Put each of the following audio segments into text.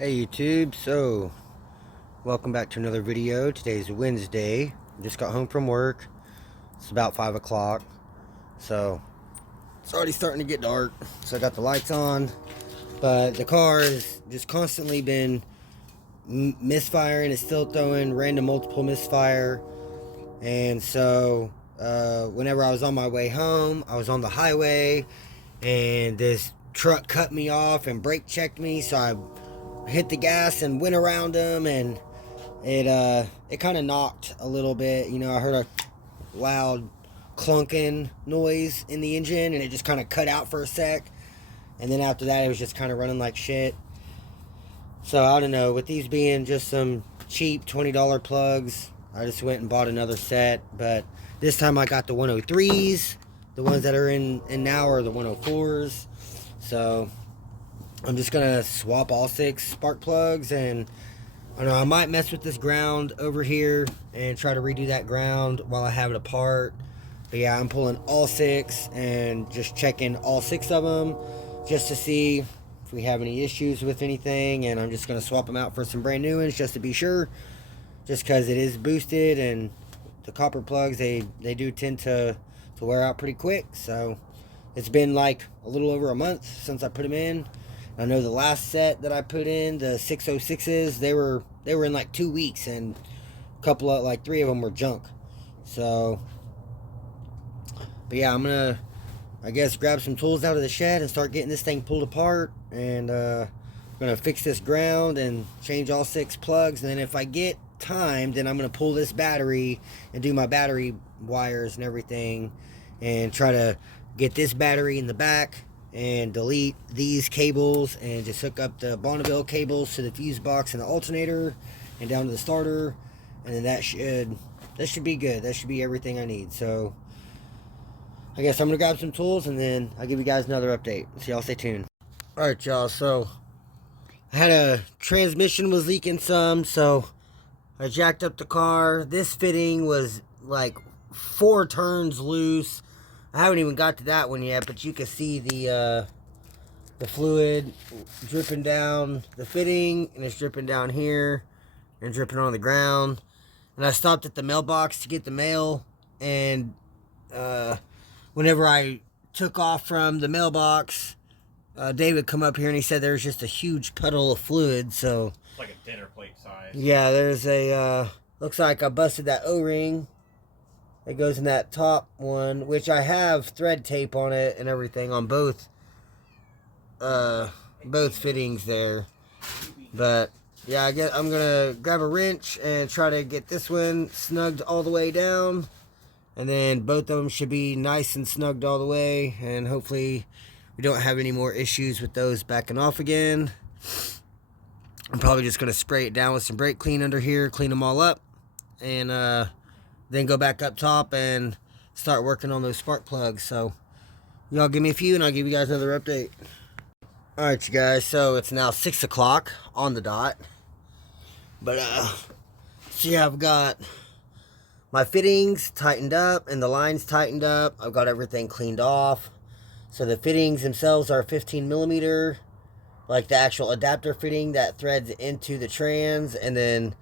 Hey YouTube, so welcome back to another video. Today's Wednesday. Just got home from work. It's about 5 o'clock, so it's already starting to get dark. So I got the lights on, but the car has just constantly been misfiring. It's still throwing random multiple misfire, and so whenever I was on my way home, I was on the highway, and this truck cut me off and brake checked me, so I hit the gas and went around him, and it kind of knocked a little bit. You know, I heard a loud clunking noise in the engine, and it just kind of cut out for a sec, and then after that it was just kind of running like shit. So I don't know, with these being just some cheap $20 plugs, I just went and bought another set. But this time I got the 103s. The ones that are in now are the 104s. So I'm just gonna swap all 6 spark plugs, and I don't know, I might mess with this ground over here and try to redo that ground while I have it apart. But yeah, I'm pulling all 6 and just checking all 6 of them just to see if we have any issues with anything, and I'm just gonna swap them out for some brand new ones just to be sure, just because it is boosted, and the copper plugs, they do tend to wear out pretty quick. So it's been like a little over a month since I put them in. I know the last set that I put in, the 606s, they were in like 2 weeks, and a couple of, like 3 of them were junk. So, but yeah, I'm gonna, I guess, grab some tools out of the shed and start getting this thing pulled apart, and I'm gonna fix this ground and change all 6 plugs. And then if I get time, then I'm gonna pull this battery and do my battery wires and everything, and try to get this battery in the back and delete these cables and just hook up the Bonneville cables to the fuse box and the alternator and down to the starter, and then that should be good. That should be everything I need. So I guess I'm gonna grab some tools, and then I'll give you guys another update. So y'all stay tuned. Alright y'all, so I had a transmission was leaking some, so I jacked up the car. This fitting was like 4 turns loose. I haven't even got to that one yet, but you can see the fluid dripping down the fitting, and it's dripping down here and dripping on the ground. And I stopped at the mailbox to get the mail, and whenever I took off from the mailbox, David come up here and he said there's just a huge puddle of fluid. So it's like a dinner plate size. Yeah, there's a looks like I busted that O-ring. It goes in that top one, which I have thread tape on it and everything on both fittings there. But yeah, I guess I'm gonna grab a wrench and try to get this one snugged all the way down, and then both of them should be nice and snugged all the way, and hopefully we don't have any more issues with those backing off again. I'm probably just gonna spray it down with some brake clean under here, clean them all up, and then go back up top and start working on those spark plugs. So y'all give me a few and I'll give you guys another update. Alright you guys, so it's now 6 o'clock on the dot. But so yeah, I've got my fittings tightened up and the lines tightened up. I've got everything cleaned off. So the fittings themselves are 15 millimeter, like the actual adapter fitting that threads into the trans, and then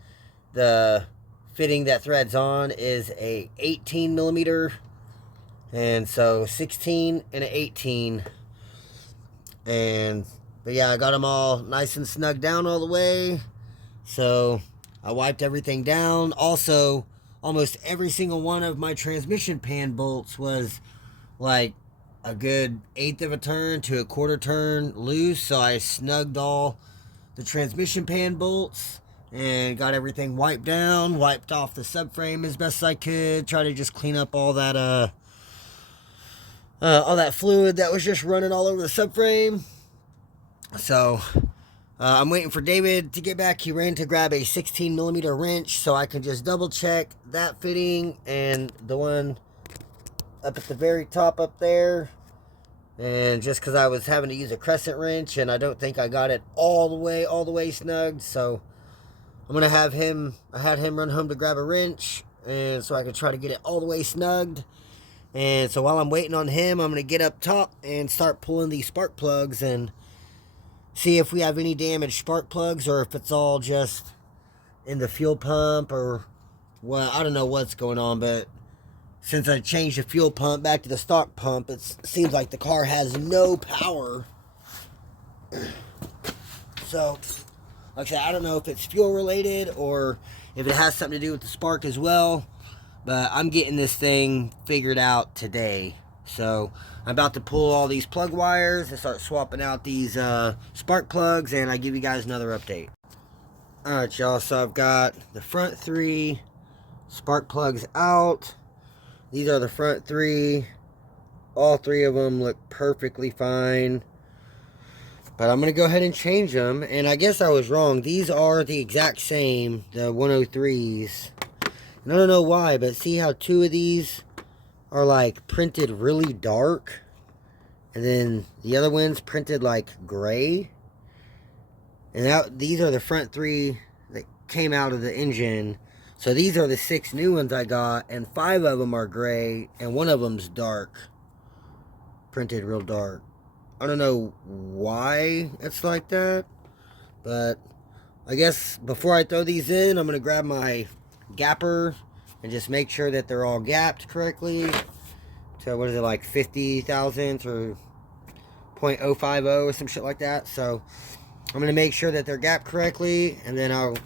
the fitting that threads on is a 18 millimeter, and so 16 and an 18. But yeah, I got them all nice and snug down all the way. So I wiped everything down. Also, almost every single one of my transmission pan bolts was like a good 1/8 of a turn to a 1/4 turn loose. So I snugged all the transmission pan bolts and got everything wiped down, wiped off the subframe as best I could, try to just clean up all that fluid that was just running all over the subframe. So I'm waiting for David to get back. He ran to grab a 16 millimeter wrench so I can just double check that fitting and the one up at the very top up there. And just because I was having to use a crescent wrench, and I don't think I got it all the way snugged, so I'm gonna have him, I had him run home to grab a wrench, and so I can try to get it all the way snugged. And so while I'm waiting on him, I'm gonna get up top and start pulling these spark plugs and see if we have any damaged spark plugs or if it's all just in the fuel pump or well, I don't know what's going on, but since I changed the fuel pump back to the stock pump, it seems like the car has no power. So, like I said, I don't know if it's fuel related or if it has something to do with the spark as well, but I'm getting this thing figured out today. So I'm about to pull all these plug wires and start swapping out these spark plugs, and I give you guys another update. Alright y'all, so I've got the front 3 spark plugs out. These are the front 3. All 3 of them look perfectly fine. But I'm going to go ahead and change them. And I guess I was wrong. These are the exact same, the 103s. And I don't know why, but see how 2 of these are like printed really dark, and then the other one's printed like gray. And these are the front 3 that came out of the engine. So these are the 6 new ones I got, and 5 of them are gray and 1 of them's dark, printed real dark. I don't know why it's like that, but I guess before I throw these in, I'm going to grab my gapper and just make sure that they're all gapped correctly. So what is it, like 50 thousandths or 0.050 or some shit like that. So I'm going to make sure that they're gapped correctly, and then I'll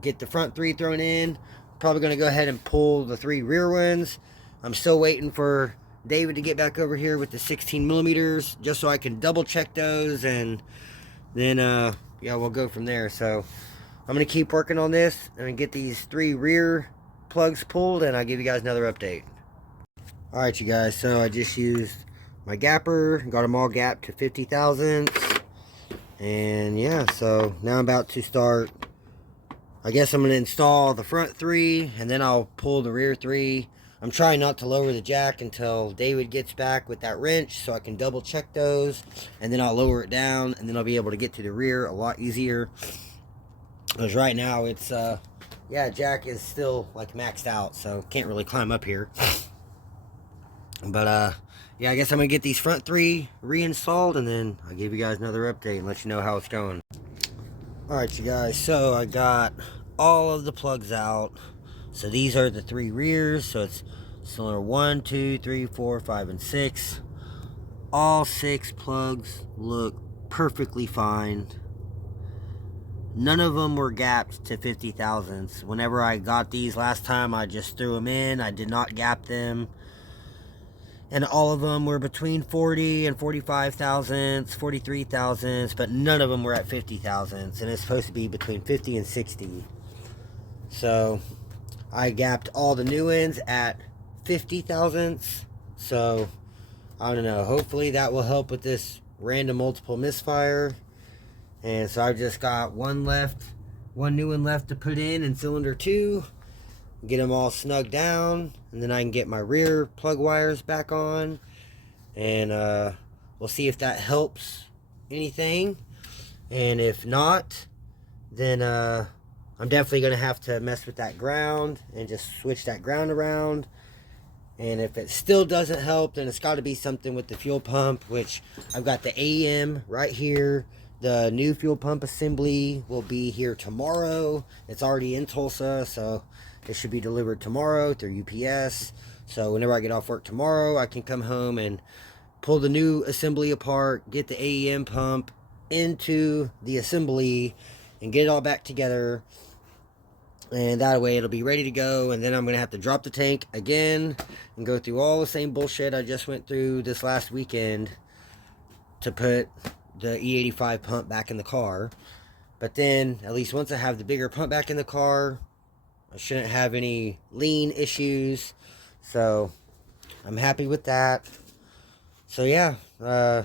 get the front 3 thrown in. Probably going to go ahead and pull the 3 rear ones. I'm still waiting for David to get back over here with the 16 millimeters just so I can double check those, and then yeah, we'll go from there. So I'm going to keep working on this and get these 3 rear plugs pulled, and I'll give you guys another update. Alright you guys, so I just used my gapper, got them all gapped to 50 thousandths, and yeah, so now I'm about to start. I guess I'm going to install the front 3, and then I'll pull the rear 3. I'm trying not to lower the jack until David gets back with that wrench so I can double check those, and then I'll lower it down, and then I'll be able to get to the rear a lot easier. Because right now it's yeah, jack is still like maxed out, so can't really climb up here. But yeah, I guess I'm gonna get these front 3 reinstalled, and then I'll give you guys another update and let you know how it's going. Alright you guys, so I got all of the plugs out. So these are the 3 rears, so it's cylinder 1, 2, 3, 4, 5, and 6. All 6 plugs look perfectly fine. None of them were gapped to 50 thousandths. Whenever I got these last time, I just threw them in. I did not gap them. And all of them were between 40 and 45 thousandths, 43 thousandths, but none of them were at 50 thousandths. And it's supposed to be between 50 and 60. So I gapped all the new ones at 50 thousandths. So I don't know. Hopefully that will help with this random multiple misfire. And so I've just got one new one left to put in cylinder 2, get them all snugged down, and then I can get my rear plug wires back on, and we'll see if that helps anything. And if not, then I'm definitely going to have to mess with that ground and just switch that ground around. And if it still doesn't help, then it's got to be something with the fuel pump, which I've got the AEM right here. The new fuel pump assembly will be here tomorrow. It's already in Tulsa, so it should be delivered tomorrow through UPS. So whenever I get off work tomorrow, I can come home and pull the new assembly apart, get the AEM pump into the assembly, and get it all back together. And that way it'll be ready to go. And then I'm going to have to drop the tank again and go through all the same bullshit I just went through this last weekend to put the E85 pump back in the car. But then at least once I have the bigger pump back in the car, I shouldn't have any lean issues. So I'm happy with that. So yeah, I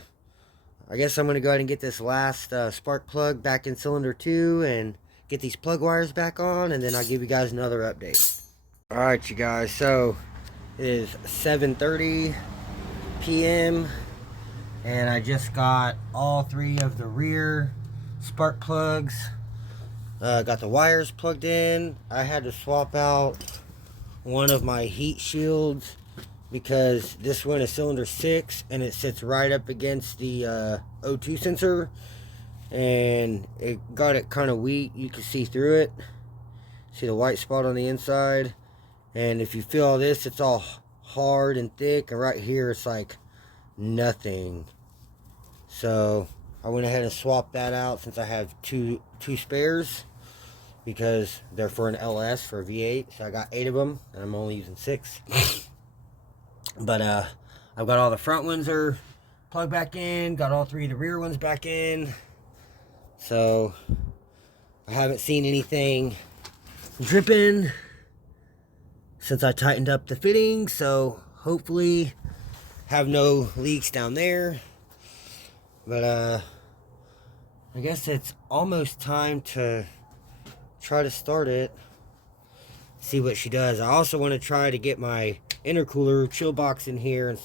guess I'm going to go ahead and get this last spark plug back in cylinder 2 and get these plug wires back on, and then I'll give you guys another update. Alright you guys, so it is 7:30 p.m. and I just got all 3 of the rear spark plugs. Got the wires plugged in. I had to swap out one of my heat shields because this one is cylinder 6 and it sits right up against the O2 sensor. and it got it kind of weak. You can see through it. See the white spot on the inside, and if you feel all this, it's all hard and thick, and right here it's like nothing. So I went ahead and swapped that out since I have two spares, because they're for an LS for a V8. So I got 8 of them, and I'm only using 6. But I've got all the front ones are plugged back in, got all 3 of the rear ones back in. So I haven't seen anything dripping since I tightened up the fitting, so hopefully have no leaks down there. But I guess it's almost time to try to start it, see what she does. I also want to try to get my intercooler chill box in here and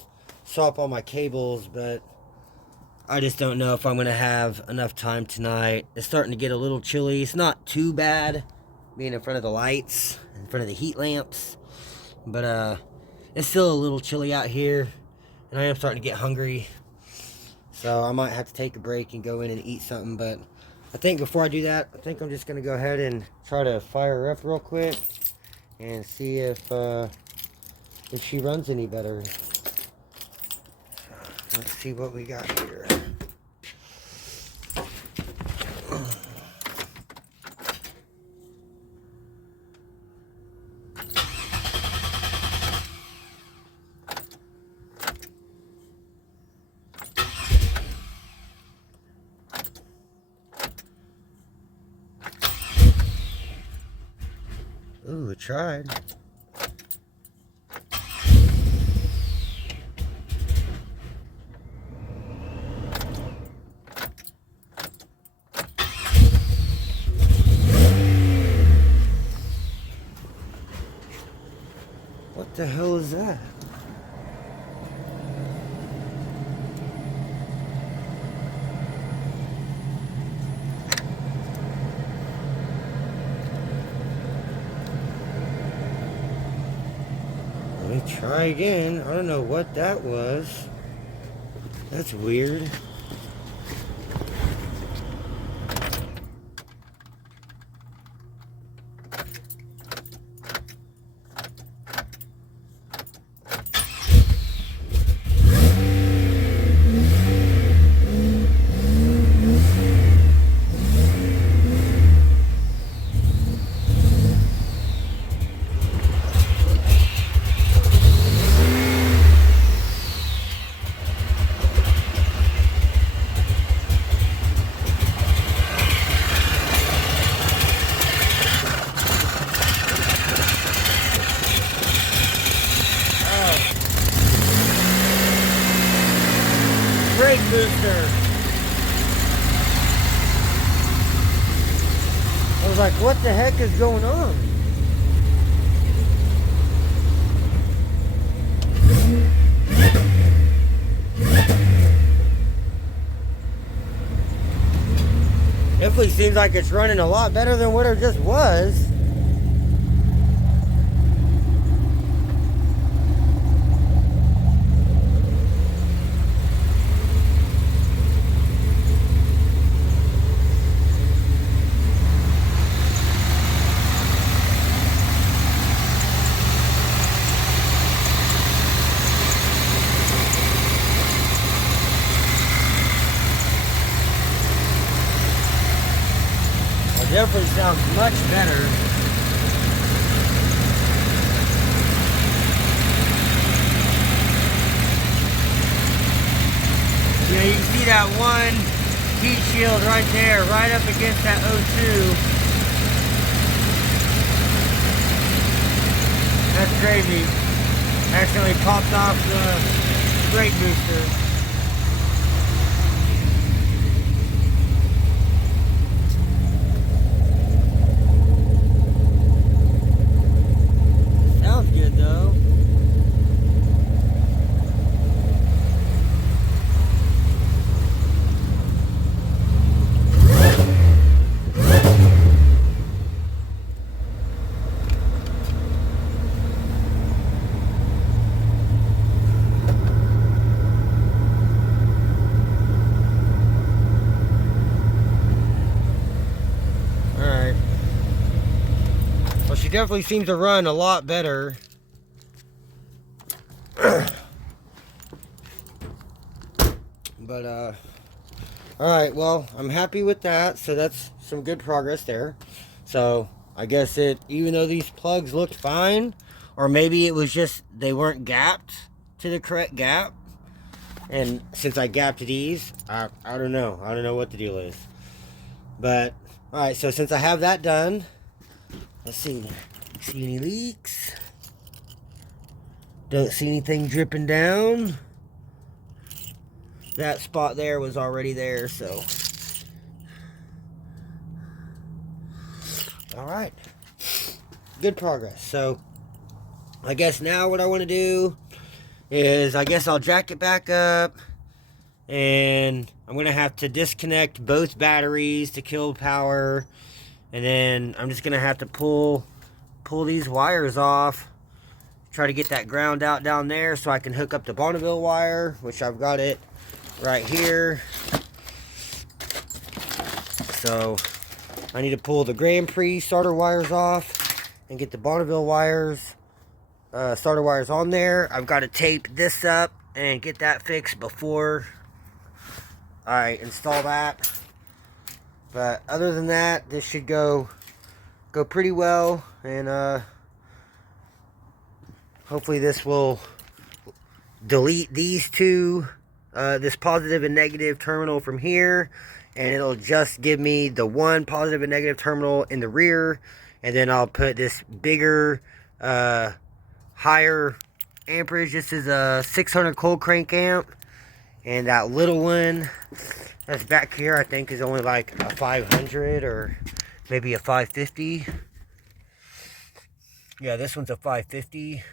swap all my cables, but I just don't know if I'm going to have enough time tonight. It's starting to get a little chilly. It's not too bad being in front of the lights, in front of the heat lamps, but it's still a little chilly out here, and I am starting to get hungry. So I might have to take a break and go in and eat something, but I think before I do that, I think I'm just going to go ahead and try to fire her up real quick and see if she runs any better. Let's see what we got here. Ooh, it tried. What the hell is that? Let me try again. I don't know what that was. That's weird. Brake booster. I was like, what the heck is going on? Definitely seems like it's running a lot better than what it just was. Definitely sounds much better. Yeah, you can see that one heat shield right there, right up against that O2. That's crazy. Accidentally popped off the brake booster. definitely seems to run a lot better. But alright, well, I'm happy with that. So that's some good progress there. So I guess even though these plugs looked fine, or maybe it was just they weren't gapped to the correct gap, and since I gapped these, I don't know. I don't know what the deal is. But alright, so since I have that done, let's see. See any leaks? Don't see anything dripping down. That spot there was already there, so. Alright. Good progress. So, I guess now what I want to do is, I guess I'll jack it back up. And I'm going to have to disconnect both batteries to kill power. And then I'm just going to have to pull these wires off. Try to get that ground out down there so I can hook up the Bonneville wire, which I've got it right here. So I need to pull the Grand Prix starter wires off and get the Bonneville wires, starter wires on there. I've got to tape this up and get that fixed before I install that. But other than that, this should go pretty well, and hopefully this will delete these two, this positive and negative terminal from here, and it'll just give me the one positive and negative terminal in the rear, and then I'll put this bigger, higher amperage. This is a 600 cold crank amp, and that little one that's back here I think is only like a 500 or maybe a 550. Yeah, this one's a 550.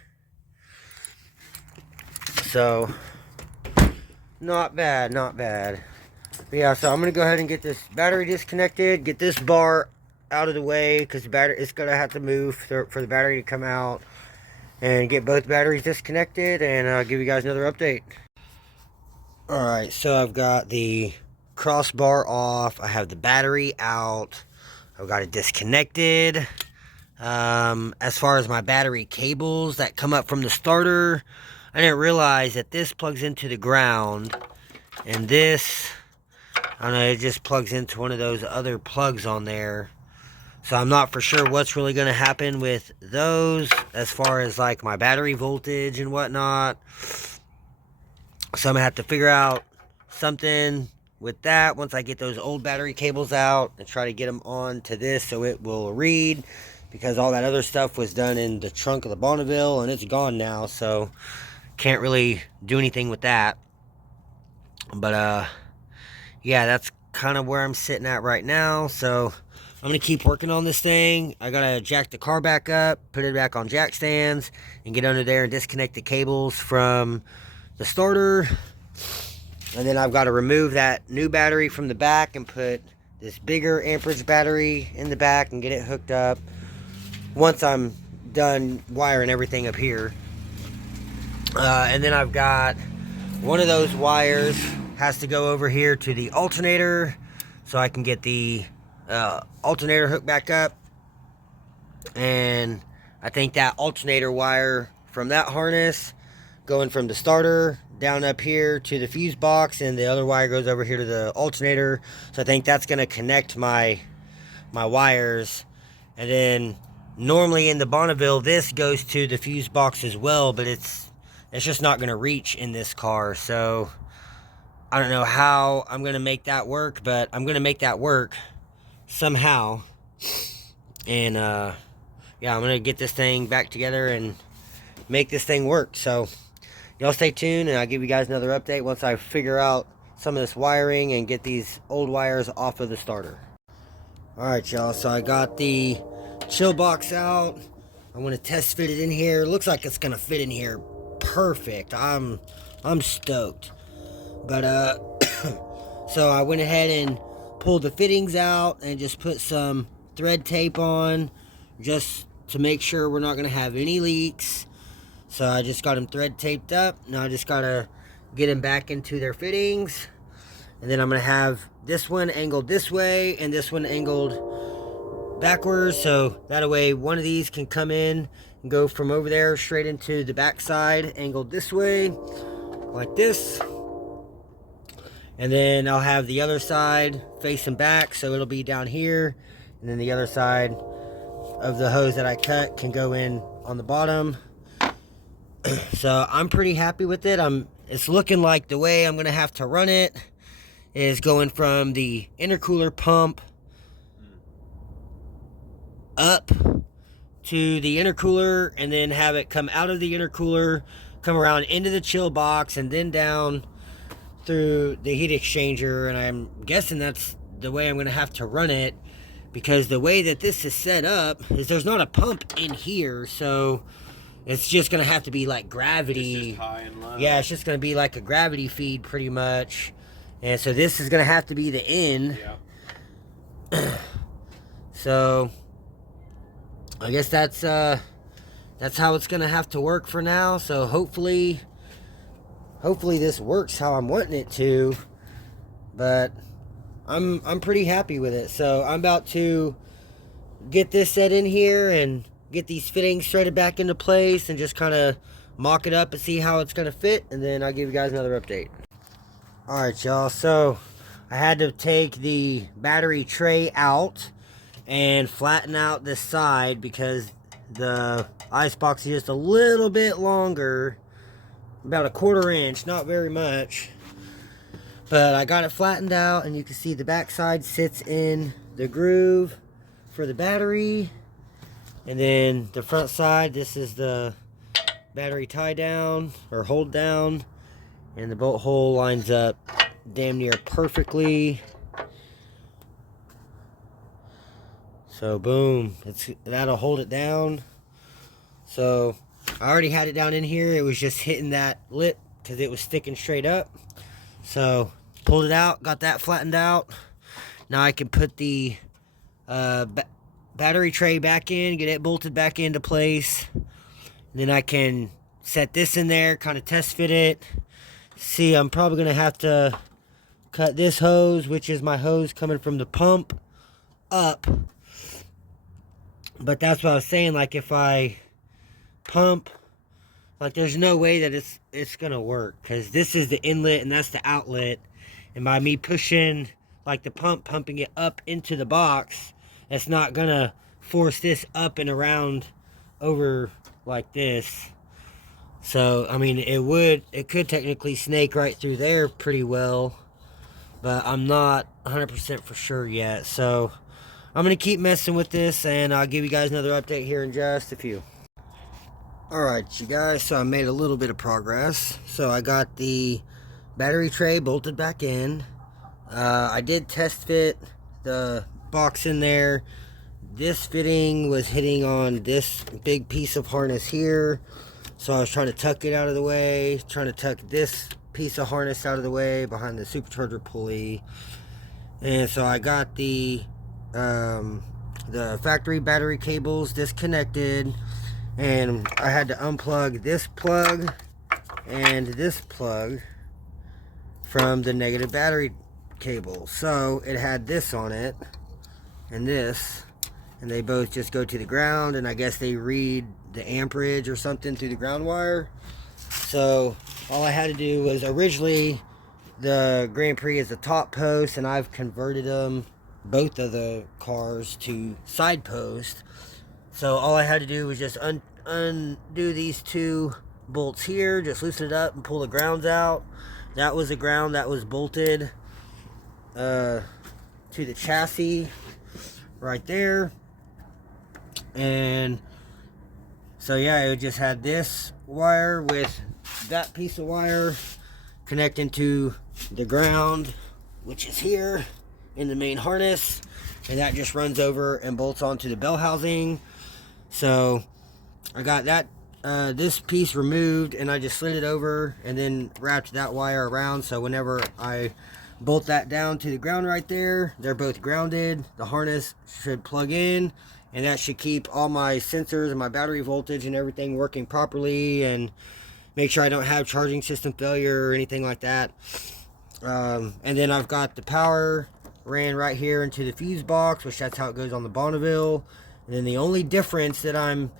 So, not bad, not bad. But yeah, so I'm going to go ahead and get this battery disconnected, get this bar out of the way, because it's going to have to move for the battery to come out, and get both batteries disconnected, and I'll give you guys another update. Alright, so I've got the crossbar off, I have the battery out, I've got it disconnected. As far as my battery cables that come up from the starter, I didn't realize that this plugs into the ground, and this, I don't know, it just plugs into one of those other plugs on there. So I'm not for sure what's really going to happen with those as far as like my battery voltage and whatnot. So I'm going to have to figure out something with that once I get those old battery cables out and try to get them on to this so it will read, because all that other stuff was done in the trunk of the Bonneville and it's gone now, so can't really do anything with that. But yeah, that's kind of where I'm sitting at right now. So I'm gonna keep working on this thing. I gotta jack the car back up, put it back on jack stands, and get under there and disconnect the cables from the starter. And then I've got to remove that new battery from the back and put this bigger amperage battery in the back and get it hooked up once I'm done wiring everything up here. And then I've got one of those wires has to go over here to the alternator so I can get the alternator hooked back up. And I think that alternator wire from that harness going from the starter down up here to the fuse box, and the other wire goes over here to the alternator. So I think that's going to connect my wires. And then normally in the Bonneville, this goes to the fuse box as well, but it's just not going to reach in this car. So I don't know how I'm going to make that work, but I'm going to make that work somehow. And yeah, I'm going to get this thing back together and make this thing work. So y'all stay tuned, and I'll give you guys another update once I figure out some of this wiring and get these old wires off of the starter. Alright y'all, so I got the chill box out. I want to test fit it in here. Looks like it's going to fit in here perfect. I'm stoked. But so I went ahead and pulled the fittings out and just put some thread tape on just to make sure we're not going to have any leaks. So I just got them thread taped up. Now I just got to get them back into their fittings. And then I'm going to have this one angled this way and this one angled backwards, so that way one of these can come in and go from over there straight into the back side, angled this way, like this. And then I'll have the other side facing back, so it'll be down here. And then the other side of the hose that I cut can go in on the bottom. So I'm pretty happy with it. It's looking like the way I'm gonna have to run it is going from the intercooler pump up to the intercooler, and then have it come out of the intercooler, come around into the chill box, and then down through the heat exchanger. And I'm guessing that's the way I'm gonna have to run it, because the way that this is set up is there's not a pump in here, so it's just gonna have to be like gravity. It's just high and low. Yeah, it's just gonna be like a gravity feed pretty much. And so this is gonna have to be the in. Yeah. So I guess that's how it's gonna have to work for now. So hopefully this works how I'm wanting it to. But I'm pretty happy with it. So I'm about to get this set in here and get these fittings threaded back into place and just kind of mock it up and see how it's going to fit, and then I'll give you guys another update. Alright, y'all, so I had to take the battery tray out and flatten out this side because the ice box is just a little bit longer, about a 1/4 inch, not very much. But I got it flattened out, and you can see the back side sits in the groove for the battery. And then the front side, this is the battery tie down or hold down, and the bolt hole lines up damn near perfectly. So boom, that'll hold it down. So I already had it down in here, it was just hitting that lip because it was sticking straight up. So pulled it out, got that flattened out. Now I can put the battery tray back in, get it bolted back into place. And then I can set this in there, kind of test fit it. See, I'm probably going to have to cut this hose, which is my hose coming from the pump, up. But that's what I was saying, like if I pump, like there's no way that it's going to work, because this is the inlet and that's the outlet. And by me pushing, like the pump, pumping it up into the box, it's not gonna force this up and around over like this. So I mean, it could technically snake right through there pretty well, but I'm not 100% for sure yet. So I'm gonna keep messing with this, and I'll give you guys another update here in just a few. Alright, you guys, so I made a little bit of progress. So I got the battery tray bolted back in. I did test fit the box in there. This fitting was hitting on this big piece of harness here, so I was trying to tuck it out of the way, trying to tuck this piece of harness out of the way behind the supercharger pulley. And so I got the factory battery cables disconnected, and I had to unplug this plug and this plug from the negative battery cable. So it had this on it and this, and they both just go to the ground, and I guess they read the amperage or something through the ground wire. So all I had to do was, originally the Grand Prix is a top post, and I've converted them, both of the cars, to side post. So all I had to do was just undo these two bolts here, just loosen it up and pull the grounds out. That was the ground that was bolted to the chassis right there. And so yeah, it just had this wire with that piece of wire connecting to the ground, which is here in the main harness, and that just runs over and bolts onto the bell housing. So I got that this piece removed, and I just slid it over and then wrapped that wire around, so whenever I bolt that down to the ground right there, they're both grounded. The harness should plug in, and that should keep all my sensors and my battery voltage and everything working properly, and make sure I don't have charging system failure or anything like that. And then I've got the power ran right here into the fuse box, which that's how it goes on the Bonneville. And then the only difference that I'm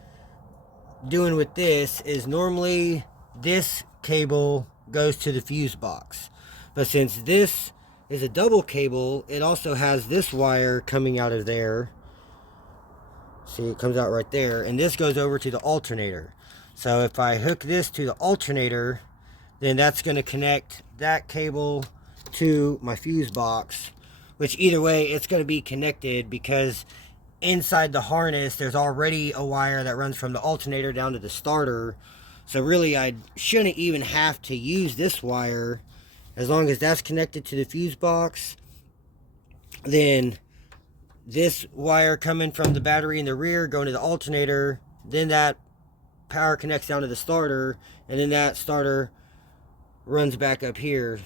doing with this is normally this cable goes to the fuse box, but since this is a double cable, it also has this wire coming out of there. See, it comes out right there, and this goes over to the alternator. So if I hook this to the alternator, then that's going to connect that cable to my fuse box, which either way it's going to be connected, because inside the harness there's already a wire that runs from the alternator down to the starter. So really I shouldn't even have to use this wire. As long as that's connected to the fuse box, then this wire coming from the battery in the rear going to the alternator, then that power connects down to the starter, and then that starter runs back up here.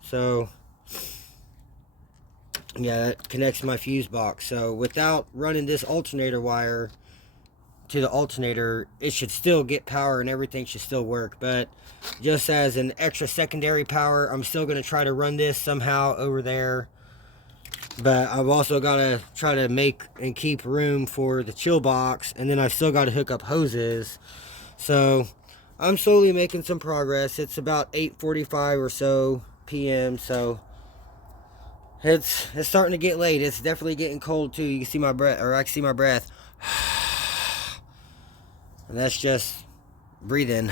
So yeah, that connects my fuse box. So without running this alternator wire to the alternator, it should still get power and everything should still work. But just as an extra secondary power, I'm still going to try to run this somehow over there. But I've also got to try to make and keep room for the chill box, and then I've still got to hook up hoses. So I'm slowly making some progress. It's about 8:45 or so p.m. So it's starting to get late. It's definitely getting cold too. You can see my breath, or I can see my breath. And that's just breathing.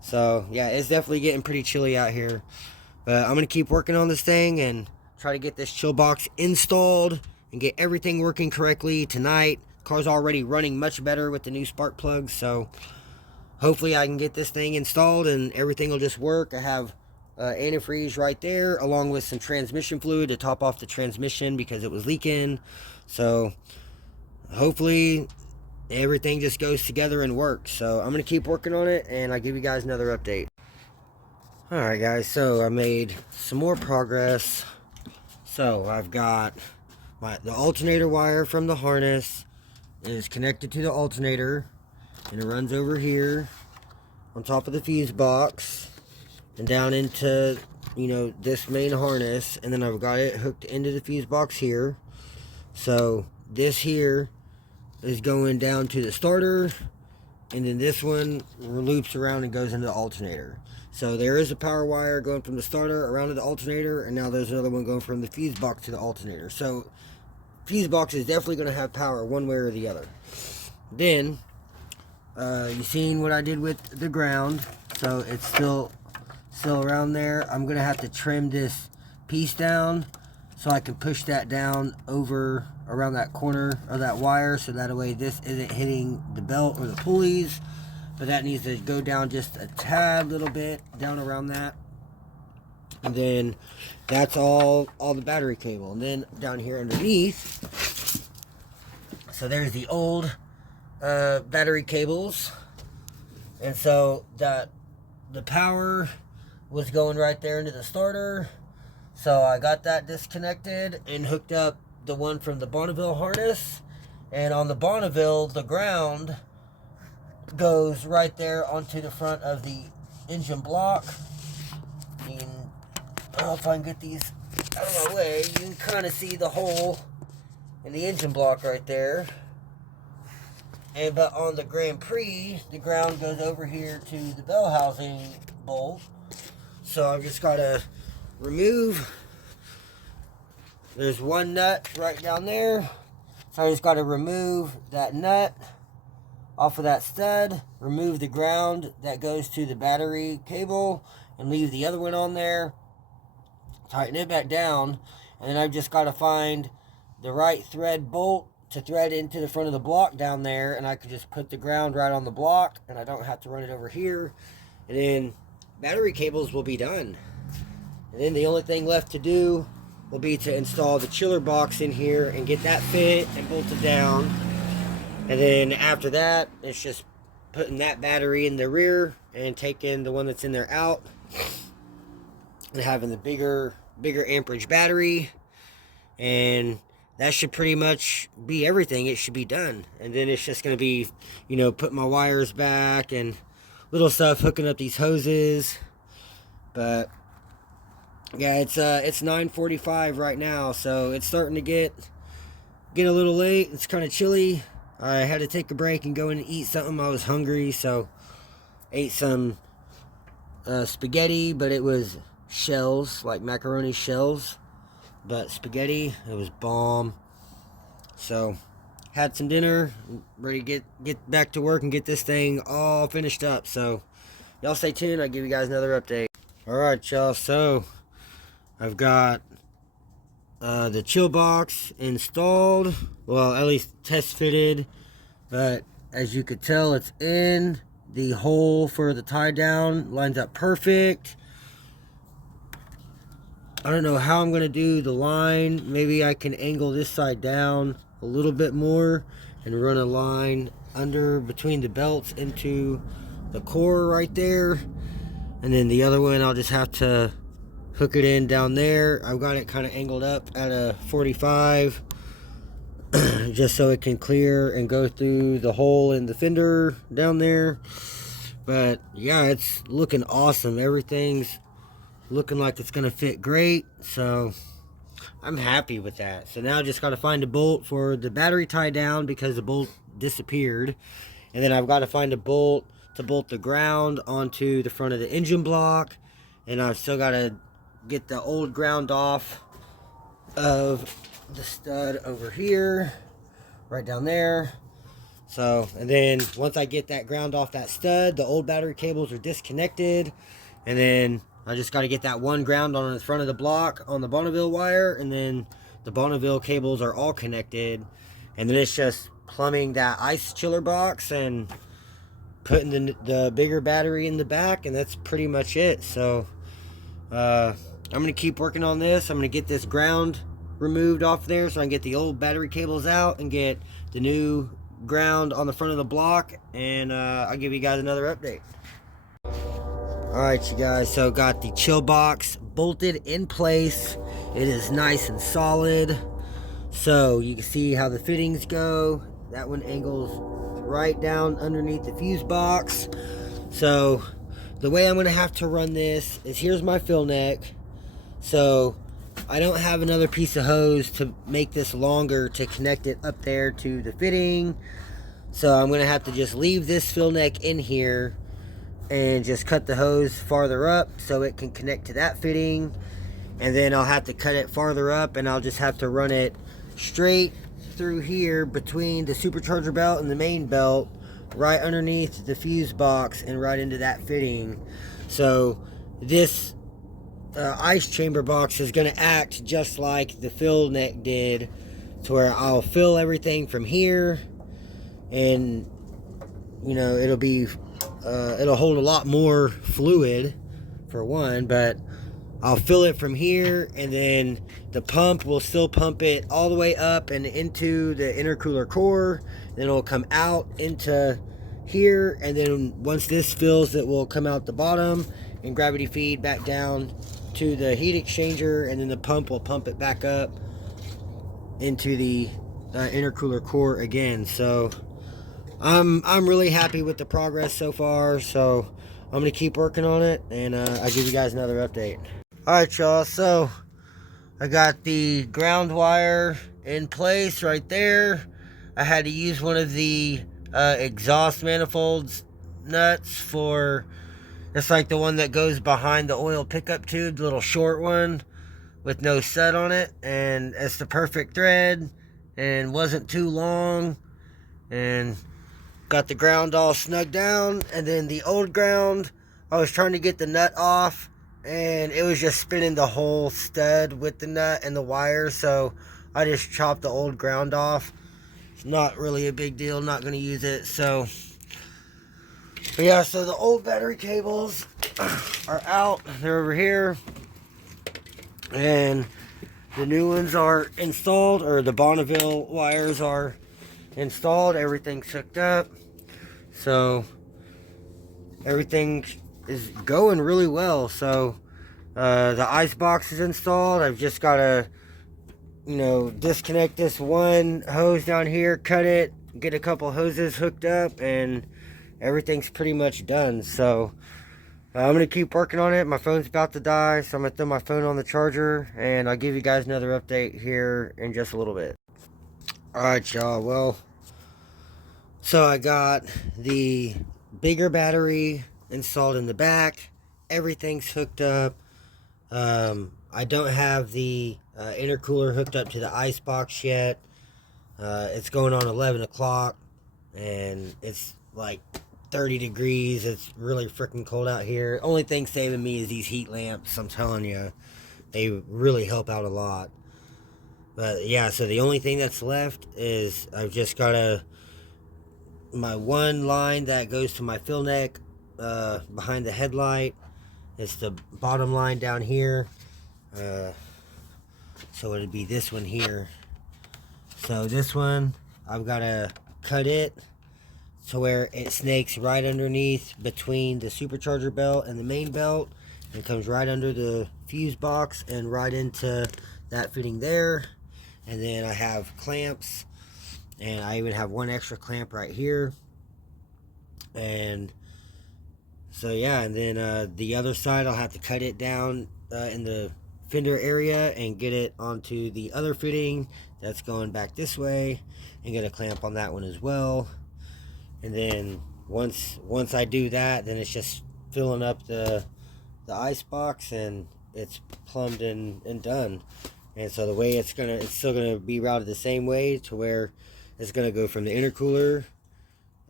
So yeah, it's definitely getting pretty chilly out here. But I'm going to keep working on this thing and try to get this chill box installed and get everything working correctly tonight. Car's already running much better with the new spark plugs, so hopefully I can get this thing installed and everything will just work. I have antifreeze right there, along with some transmission fluid to top off the transmission because it was leaking. So hopefully everything just goes together and works. So I'm going to keep working on it, and I'll give you guys another update. Alright guys, so I made some more progress. So I've got the alternator wire from the harness is connected to the alternator, and it runs over here on top of the fuse box and down into, you know, this main harness, and then I've got it hooked into the fuse box here. So this here is going down to the starter, and then this one loops around and goes into the alternator. So there is a power wire going from the starter around to the alternator, and now there's another one going from the fuse box to the alternator. So fuse box is definitely going to have power one way or the other. Then you seen what I did with the ground, so it's still around there. I'm going to have to trim this piece down so I can push that down over around that corner of that wire, so that way this isn't hitting the belt or the pulleys. But that needs to go down just a tad little bit down around that. And then that's all the battery cable. And then down here underneath, so there's the old battery cables. And so that the power was going right there into the starter. So I got that disconnected and hooked up the one from the Bonneville harness. And on the Bonneville, the ground goes right there onto the front of the engine block. You can, I don't know if I can get these out of my way. You can kind of see the hole in the engine block right there. But on the Grand Prix, the ground goes over here to the bell housing bolt. So I've just got to remove. There's one nut right down there. So I just got to remove that nut off of that stud, remove the ground that goes to the battery cable, and leave the other one on there, tighten it back down, and then I've just got to find the right thread bolt to thread into the front of the block down there, and I could just put the ground right on the block, and I don't have to run it over here, and then battery cables will be done. And then the only thing left to do will be to install the chiller box in here and get that fit and bolted down. And then after that, it's just putting that battery in the rear and taking the one that's in there out and having the bigger amperage battery. And that should pretty much be everything. It should be done. And then it's just going to be, you know, putting my wires back and little stuff, hooking up these hoses. But Yeah, it's 9:45 right now, so it's starting to get a little late. It's kind of chilly. I had to take a break and go in and eat something. I was hungry, so ate some spaghetti, but it was shells, like macaroni shells, but spaghetti. It was bomb. So had some dinner, ready to get back to work and get this thing all finished up. So y'all stay tuned. I'll give you guys another update. All right, y'all. So I've got the chill box installed. Well, at least test fitted. But as you could tell, it's in. The hole for the tie down lines up perfect. I don't know how I'm going to do the line. Maybe I can angle this side down a little bit more and run a line under between the belts into the core right there. And then the other one, I'll just have to hook it in down there. I've got it kind of angled up at a 45 just so it can clear and go through the hole in the fender down there. But yeah, it's looking awesome. Everything's looking like it's gonna fit great, so I'm happy with that. So now I just got to find a bolt for the battery tie down because the bolt disappeared, and then I've got to find a bolt to bolt the ground onto the front of the engine block, and I've still got to get the old ground off of the stud over here, right down there. So, and then once I get that ground off that stud, the old battery cables are disconnected, and then I just got to get that one ground on the front of the block on the Bonneville wire, and then the Bonneville cables are all connected, and then it's just plumbing that ice chiller box and putting the bigger battery in the back, and that's pretty much it. So I'm going to keep working on this. I'm going to get this ground removed off there so I can get the old battery cables out and get the new ground on the front of the block, and I'll give you guys another update. Alright, you guys, so got the chill box bolted in place. It is nice and solid. So you can see how the fittings go. That one angles right down underneath the fuse box. So the way I'm going to have to run this is, here's my fill neck. So I don't have another piece of hose to make this longer to connect it up there to the fitting. So I'm going to have to just leave this fill neck in here and just cut the hose farther up so it can connect to that fitting. And then I'll have to cut it farther up, and I'll just have to run it straight through here between the supercharger belt and the main belt, right underneath the fuse box and right into that fitting. So this ice chamber box is going to act just like the fill neck did, to where I'll fill everything from here, and you know, it'll be it'll hold a lot more fluid for one, but I'll fill it from here, and then the pump will still pump it all the way up and into the intercooler core. Then it'll come out into here, and then once this fills, it will come out the bottom and gravity feed back down to the heat exchanger, and then the pump will pump it back up into the intercooler core again. So I'm really happy with the progress so far. So I'm gonna keep working on it, and I'll give you guys another update. Alright, y'all, so I got the ground wire in place right there. I had to use one of the exhaust manifolds nuts for, it's like the one that goes behind the oil pickup tube, the little short one with no stud on it, and it's the perfect thread and wasn't too long, and got the ground all snug down. And then the old ground, I was trying to get the nut off, and it was just spinning the whole stud with the nut and the wire, so I just chopped the old ground off. It's not really a big deal, not going to use it. So but yeah, so the old battery cables are out, they're over here, and the new ones are installed, or the Bonneville wires are installed. Everything's hooked up, so everything is going really well. So the ice box is installed. I've just got to, you know, disconnect this one hose down here, cut it, get a couple hoses hooked up, and everything's pretty much done. So I'm going to keep working on it. My phone's about to die, so I'm going to throw my phone on the charger, and I'll give you guys another update here in just a little bit. Alright, y'all. Well, so I got the bigger battery installed in the back. Everything's hooked up. I don't have the intercooler hooked up to the ice box yet. It's going on 11 o'clock, and it's like 30 degrees. It's really freaking cold out here. Only thing saving me is these heat lamps. I'm telling you, they really help out a lot. But yeah, so the only thing that's left is I've just got my one line that goes to my fill neck behind the headlight. It's the bottom line down here. So it'd be this one here. So this one, I've got to cut it to where it snakes right underneath between the supercharger belt and the main belt, and comes right under the fuse box and right into that fitting there. And then I have clamps, and I even have one extra clamp right here. And so yeah, and then the other side I'll have to cut it down in the fender area and get it onto the other fitting that's going back this way, and get a clamp on that one as well. And then once I do that, then it's just filling up the ice box, and it's plumbed and done. And so the way it's still gonna be routed the same way, to where it's gonna go from the intercooler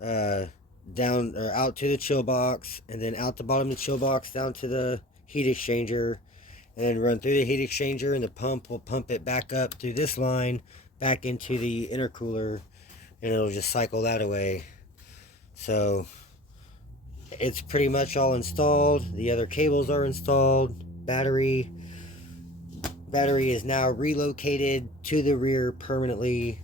down or out to the chill box, and then out the bottom of the chill box down to the heat exchanger, and then run through the heat exchanger, and the pump will pump it back up through this line back into the intercooler, and it'll just cycle that away. So it's pretty much all installed. The other cables are installed. Battery is now relocated to the rear permanently.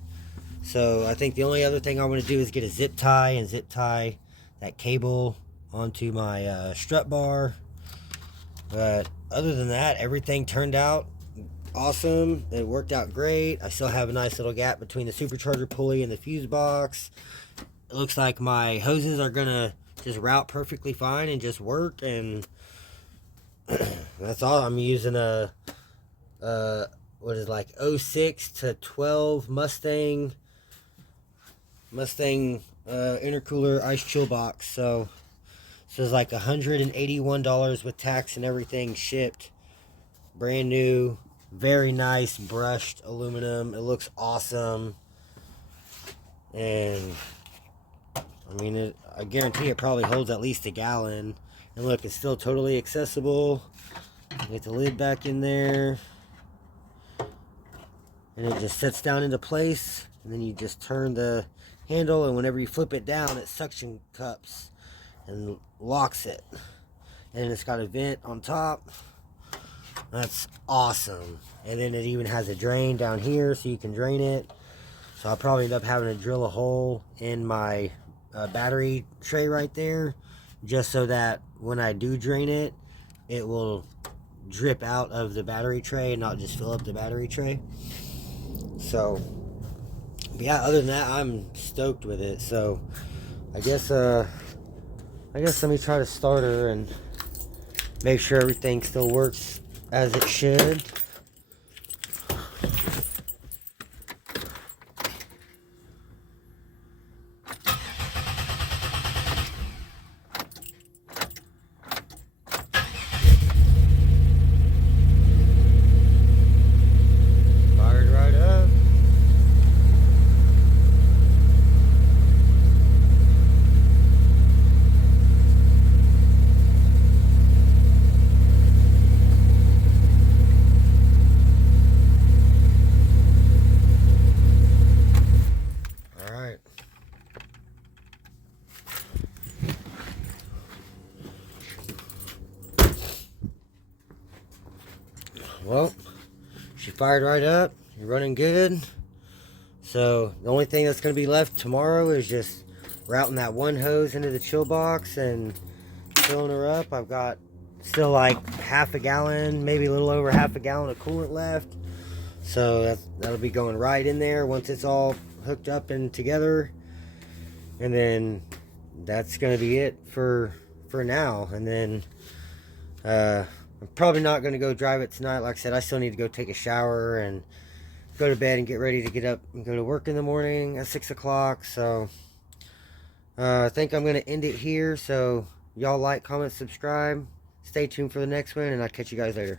So I think the only other thing I want to do is get a zip tie and zip tie that cable onto my strut bar. But other than that, everything turned out awesome. It worked out great. I still have a nice little gap between the supercharger pulley and the fuse box. It looks like my hoses are gonna just route perfectly fine and just work, and that's all. I'm using a what is like 06 to 12 Mustang intercooler ice chill box. So it's like $181 with tax and everything shipped. Brand new, very nice brushed aluminum. It looks awesome, and I mean, I guarantee it probably holds at least a gallon. And look, it's still totally accessible. Get the lid back in there, and it just sets down into place. And then you just turn the handle, and whenever you flip it down, it suction cups and locks it. And it's got a vent on top. That's awesome. And then it even has a drain down here, so you can drain it. So I'll probably end up having to drill a hole in my battery tray right there, just so that when I do drain it, it will drip out of the battery tray and not just fill up the battery tray. So yeah, other than that, I'm stoked with it. So I guess let me try to start her and make sure everything still works as it should. Well, she fired right up. You're running good. So the only thing that's going to be left tomorrow is just routing that one hose into the chill box and filling her up. I've got still like half a gallon, maybe a little over half a gallon of coolant left. So that'll be going right in there once it's all hooked up and together. And then that's going to be it for for now. And then I'm probably not going to go drive it tonight. Like I said, I still need to go take a shower and go to bed and get ready to get up and go to work in the morning at 6 o'clock. So I think I'm going to end it here. So y'all like, comment, subscribe. Stay tuned for the next one, and I'll catch you guys later.